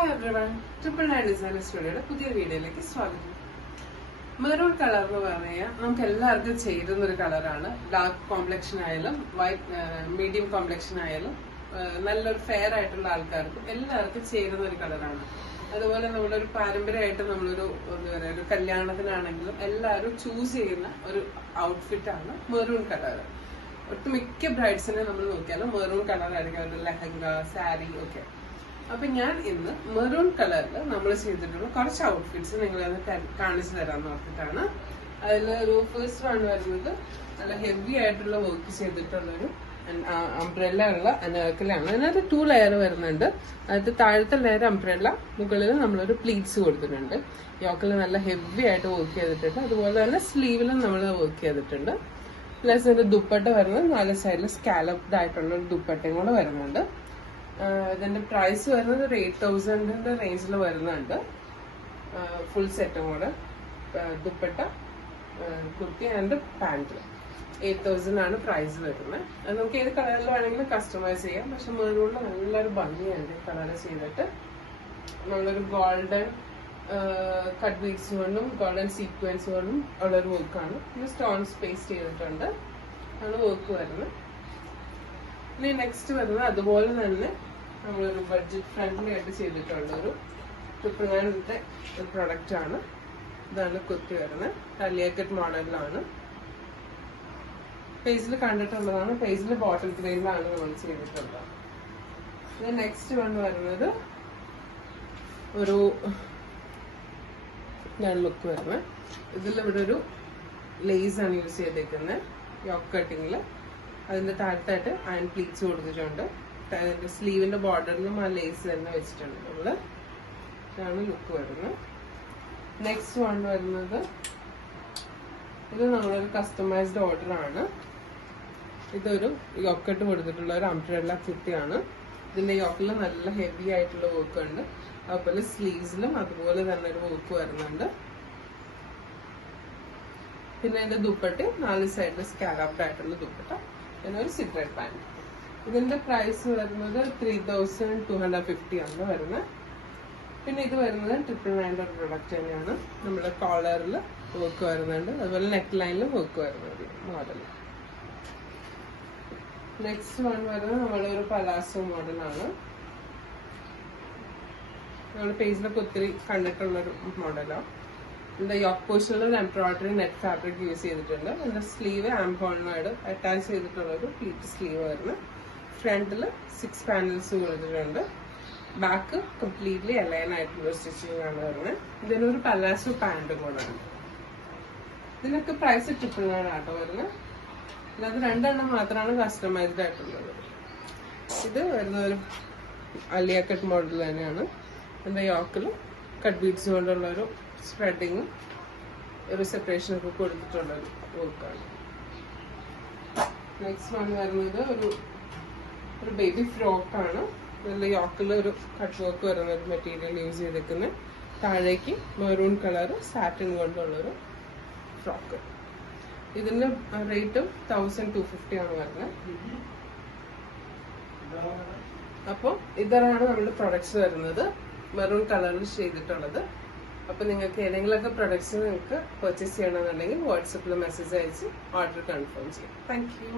Hi everyone, 999 designer സ്റ്റുഡിയോയുടെ പുതിയ വീഡിയോയിലേക്ക് സ്വാഗതം. മെറൂൺ കളർ എന്ന് പറഞ്ഞാൽ നമുക്ക് എല്ലാവർക്കും ചേരുന്ന ഒരു കളറാണ്. ഡാർക്ക് കോംപ്ലക്ഷൻ ആയാലും മീഡിയം കോംപ്ലക്ഷൻ ആയാലും നല്ലൊരു ഫെയർ ആയിട്ടുള്ള ആൾക്കാർക്കും എല്ലാവർക്കും ചേരുന്ന ഒരു കളറാണ്. അതുപോലെ നമ്മളൊരു പാരമ്പര്യമായിട്ട് നമ്മളൊരു ഒരു കല്യാണത്തിനാണെങ്കിലും എല്ലാവരും ചൂസ് ചെയ്യുന്ന ഒരു ഔട്ട്ഫിറ്റ് ആണ് മെറൂൺ കളർ. ഒട്ടുമിക്ക ബ്രൈഡ്സിനെ നമ്മൾ നോക്കിയാലും മെറൂൺ കളർ ആയിരിക്കും അവരുടെ ലെഹങ്ക, സാരി ഒക്കെ. അപ്പൊ ഞാൻ ഇന്ന് മെറൂൺ കളറിൽ നമ്മൾ ചെയ്തിട്ടുള്ള കുറച്ച് ഔട്ട്ഫിറ്റ്സ് നിങ്ങളെ കാണിച്ചു തരാൻ നോക്കിയിട്ടാണ്. അതിലൊരു ഫസ്റ്റ് വൺ വരുന്നത് നല്ല ഹെവി ആയിട്ടുള്ള വർക്ക് ചെയ്തിട്ടുള്ളൊരു അംബ്രല്ല ഉള്ള അനാർക്കലാണ്. അതിനകത്ത് 2 ലെയർ വരുന്നുണ്ട്. അതിനകത്ത് താഴത്തെ ലെയർ അംബ്രല്ല, മുകളിൽ നമ്മളൊരു പ്ലീറ്റ്സ് കൊടുത്തിട്ടുണ്ട്. യോക്കിൽ നല്ല ഹെവി ആയിട്ട് വർക്ക് ചെയ്തിട്ടുണ്ട്. അതുപോലെ തന്നെ സ്ലീവിലും നമ്മൾ വർക്ക് ചെയ്തിട്ടുണ്ട്. പ്ലസ് ഇതിന്റെ ദുപ്പട്ട വരുന്നത് 4 സൈഡിൽ സ്കാലപ്ഡ് ആയിട്ടുള്ള ഒരു ദുപ്പട്ടയും കൂടെ വരുന്നുണ്ട്. ഇതിന്റെ പ്രൈസ് വരുന്നത് ഒരു 8000 റേഞ്ചിൽ വരുന്നുണ്ട്. ഫുൾ സെറ്റും കൂടെ ദുപ്പട്ട, കുർത്തി ആൻഡ് പാൻറ് 8000 ആണ് പ്രൈസ് വരുന്നത്. അത് നമുക്ക് ഏത് കളറിൽ വേണമെങ്കിലും കസ്റ്റമൈസ് ചെയ്യാം. പക്ഷെ മെറൂണിൽ നല്ലൊരു ഭംഗിയുണ്ട് കളർ ചെയ്തിട്ട്. നമ്മളൊരു ഗോൾഡൻ കട്ട് ബീഡ്സ് കൊണ്ടും ഗോൾഡൻ സീക്വൻസ് കൊണ്ടും ഉള്ളൊരു വർക്കാണ്. പിന്നെ സ്റ്റോൺസ് പേസ്റ്റ് ചെയ്തിട്ടുണ്ട് ആണ് വർക്ക് വരുന്നത്. ഇനി നെക്സ്റ്റ് വരുന്നത് അതുപോലെ തന്നെ നമ്മളൊരു ബഡ്ജറ്റ് ഫ്രണ്ട്ലി ആയിട്ട് ചെയ്തിട്ടുള്ള ഒരു 999 ഒരു പ്രൊഡക്റ്റ് ആണ്. ഇതാണ് കുർത്തി വരുന്നത്. ടലിയക്കറ്റ് മോഡലിലാണ്. പേജിൽ കണ്ടിട്ടുള്ളതാണ്. പേജിൽ ബോട്ടിൽ ഗ്രെയിനിലാണ് നമ്മൾ ചെയ്തിട്ടുള്ളത്. ഇത് നെക്സ്റ്റ് വരുന്നത് ഒരു ലുക്ക് വരുന്നത്. ഇതിലിവിടെ ഒരു ലേസ് ആണ് യൂസ് ചെയ്തേക്കുന്നത്. യോക്ക് കട്ടിങ്ങിൽ അതിന്റെ താഴത്തായിട്ട് അയൺ പ്ലീറ്റ്സ് കൊടുത്തിട്ടുണ്ട്. അതിന്റെ സ്ലീവിന്റെ ബോർഡറിലും ആ ലേസ് തന്നെ വെച്ചിട്ടുണ്ട് നമ്മള്. ഇതാണ് ലുക്ക് വരുന്നത്. നെക്സ്റ്റ് വൺ വരുന്നത് ഇത് നമ്മളൊരു കസ്റ്റമൈസ്ഡ് ഓർഡർ ആണ്. ഇതൊരു യോക്കട്ട് കൊടുത്തിട്ടുള്ള ഒരു അംബ്രല്ല കുർത്തിയാണ്. ഇതിന്റെ യോക്കിൽ നല്ല ഹെവി ആയിട്ടുള്ള വർക്ക് ഉണ്ട്. അതുപോലെ സ്ലീവ്സിലും അതുപോലെ തന്നെ ഒരു വർക്ക് വരുന്നുണ്ട്. പിന്നെ അതിന്റെ ദുപ്പട്ട 4 സൈഡിൽ സ്കാലപ്ഡ് ആയിട്ടുള്ള ദുപ്പട്ട, പിന്നെ ഒരു സിറ്റഡ് പാന്റ്. ഇതിന്റെ പ്രൈസ് വരുന്നത് 3250 ആണ് വരുന്നത്. പിന്നെ ഇത് വരുന്നത് 999 പ്രൊഡക്റ്റ് തന്നെയാണ്. നമ്മുടെ കോളറിൽ വർക്ക് വരുന്നുണ്ട്. അതുപോലെ നെക്ക് ലൈനിലും വർക്ക് വരുന്നുണ്ട് മോഡൽ. നെക്സ്റ്റ് വൺ വരുന്നത് നമ്മുടെ ഒരു പലാസോ മോഡലാണ്. നമ്മുടെ പേജിലൊക്കെ ഒത്തിരി കണ്ടിട്ടുള്ളൊരു മോഡലാണ്. ഇതിന്റെ യോക്ക് പോർഷനിൽ എംബ്രോയിഡറി നെറ്റ് ഫാബ്രിക് യൂസ് ചെയ്തിട്ടുണ്ട്. ഇതിന്റെ സ്ലീവ് ആംബോളിനോട് അറ്റാച്ച് ചെയ്തിട്ടുള്ള ഒരു പ്ലീറ്റ് സ്ലീവ് വരുന്നത്. ഫ്രണ്ടിൽ 6 പാനൽസ് കൊടുത്തിട്ടുണ്ട്. ബാക്ക് കംപ്ലീറ്റ്ലി അലൈൻ ആയിട്ടുള്ള സ്റ്റിച്ചിങ് ആണ് വരുന്നത്. ഇതിനൊരു പലാസോ പാൻറ് കൂടാണ്. ഇതിനൊക്കെ പ്രൈസ് 999 ആട്ടോ വരുന്നത്. അത് 2 എണ്ണം മാത്രമാണ് കസ്റ്റമൈസ്ഡ് ആയിട്ടുള്ളത്. ഇത് വരുന്ന ഒരു അലിയ കട്ട് മോഡൽ തന്നെയാണ്. ഇതിന്റെ യോക്കിൽ കട്ട് ബീഡ്സ് കൊണ്ടുള്ള ഒരു സ്പ്രെഡിങ്ങും ഒരു സെപ്പറേഷൻ ഒക്കെ കൊടുത്തിട്ടുള്ളൊരു വർക്കാണ്. നെക്സ്റ്റ് വൺ വരുന്നത് ഒരു ബേബി ഫ്രോക്ക് ആണ്. ഇതിൽ യോക്കിൽ ഒരു കട്ട് വർക്ക് വരുന്ന ഒരു മെറ്റീരിയൽ യൂസ് ചെയ്തേക്കുന്നത്. താഴേക്ക് മെറൂൺ കളർ സാറ്റിൻ കൊണ്ടുള്ളൊരു ഫ്രോക്ക്. ഇതിന്റെ റേറ്റും 1250 ആണ് വരുന്നത്. അപ്പോൾ ഇതാണ് നമ്മുടെ പ്രൊഡക്ട്സ് വരുന്നത്, മെറൂൺ കളറിൽ ചെയ്തിട്ടുള്ളത്. അപ്പൊ നിങ്ങൾക്ക് ഏതെങ്കിലുമൊക്കെ പ്രൊഡക്ട്സ് നിങ്ങൾക്ക് പർച്ചേസ് ചെയ്യണമെന്നുണ്ടെങ്കിൽ വാട്സപ്പിൽ മെസ്സേജ് അയച്ച് ഓർഡർ കൺഫേം ചെയ്യാം. Thank you.